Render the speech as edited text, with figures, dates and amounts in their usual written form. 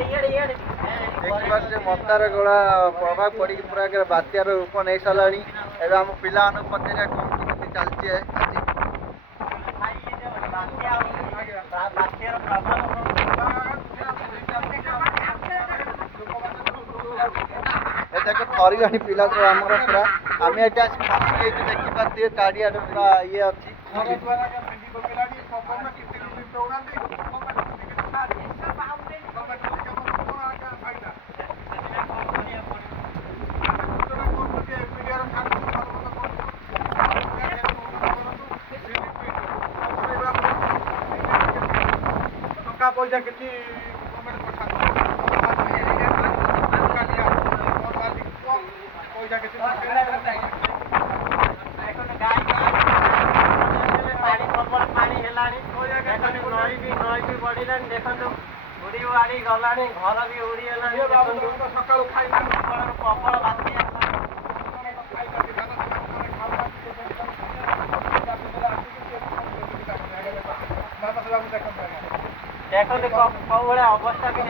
देखिए मतार गला प्रभाव पड़ी पूरा बात्यार रूप नहीं सारा एवं आम पिला पचारे कौन केमी चलती है देख थरला पिला सब आम पूरा आम ये देखिए चारिया पूरा ये अच्छी पैसा किसी देखो उड़ी उड़ी गला घर भी उड़ीगला सका प्रबल बात्या देखो कौ भाया अवस्था भी